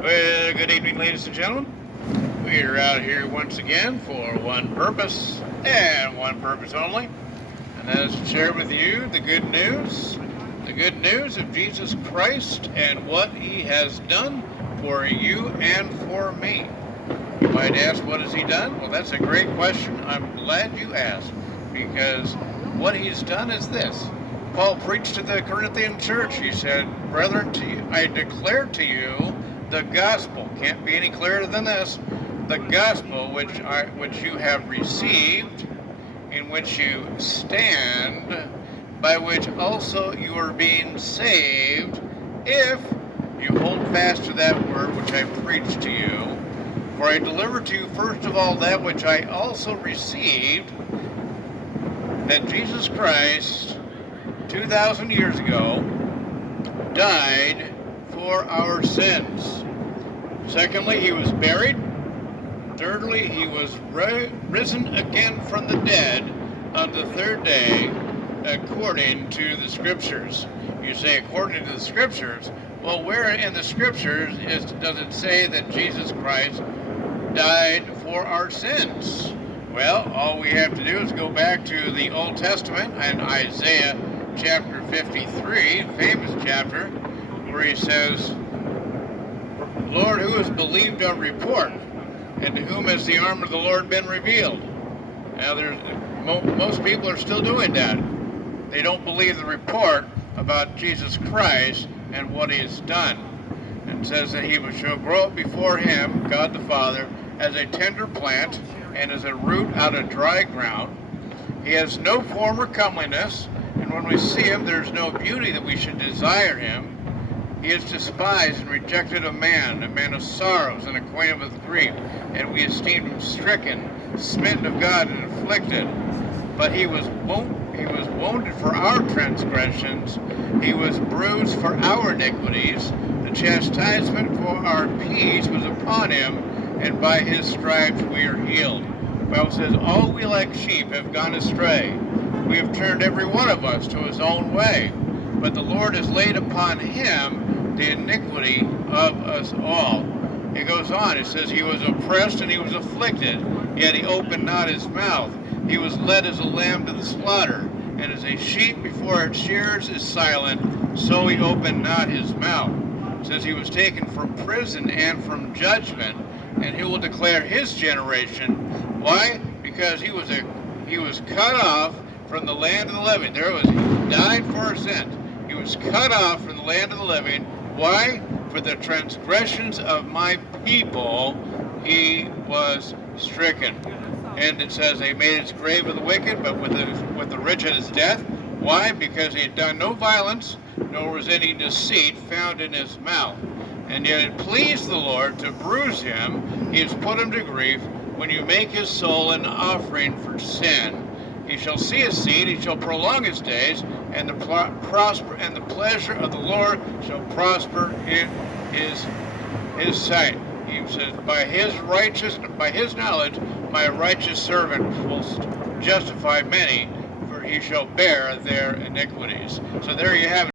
Well, good evening, ladies and gentlemen. We are out here once again for one purpose and one purpose only, and that is to share with you the good news of Jesus Christ and what He has done for you and for me. You might ask, what has He done? Well, that's a great question. I'm glad you asked, because what He's done is this. Paul preached to the Corinthian church. He said, "Brethren, to you, I declare to you the gospel." Can't be any clearer than this. The gospel which you have received, in which you stand, by which also you are being saved, if you hold fast to that word which I preached to you. For I delivered to you first of all that which I also received, that Jesus Christ, 2,000 years ago, died for our sins. Secondly, He was buried. Thirdly, He was risen again from the dead on the third day, according to the Scriptures. You say, according to the Scriptures? Well, where in the Scriptures does it say that Jesus Christ died for our sins? Well, all we have to do is go back to the Old Testament and Isaiah chapter 53, famous chapter, where he says, "Lord, who has believed our report, and to whom has the arm of the Lord been revealed?" Now, most people are still doing that. They don't believe the report about Jesus Christ and what He has done. It says that He shall grow up before Him, God the Father, as a tender plant and as a root out of dry ground. He has no form or comeliness, and when we see Him, there's no beauty that we should desire Him. He is despised and rejected of man, a man of sorrows and acquainted with grief, and we esteemed Him stricken, smitten of God, and afflicted. But He was wounded for our transgressions, He was bruised for our iniquities. The chastisement for our peace was upon Him, and by His stripes we are healed. The Bible says, all we like sheep have gone astray. We have turned every one of us to his own way. But the Lord has laid upon Him the iniquity of us all. He goes on, it says, He was oppressed and He was afflicted, yet He opened not His mouth. He was led as a lamb to the slaughter, and as a sheep before its shearers is silent, so He opened not His mouth. It says He was taken from prison and from judgment, and He will declare His generation. Why? Because He was cut off from the land of the living. He died for our sins. He was cut off from the land of the living. Why? For the transgressions of my people He was stricken. And it says He made His grave with the wicked, but with the rich at His death. Why? Because He had done no violence, nor was any deceit found in His mouth. And yet it pleased the Lord to bruise Him. He has put Him to grief. When you make His soul an offering for sin, He shall see His seed, He shall prolong His days, and the pleasure of the Lord shall prosper in His sight. He says, by His knowledge, my righteous servant will justify many, for He shall bear their iniquities. So there you have it.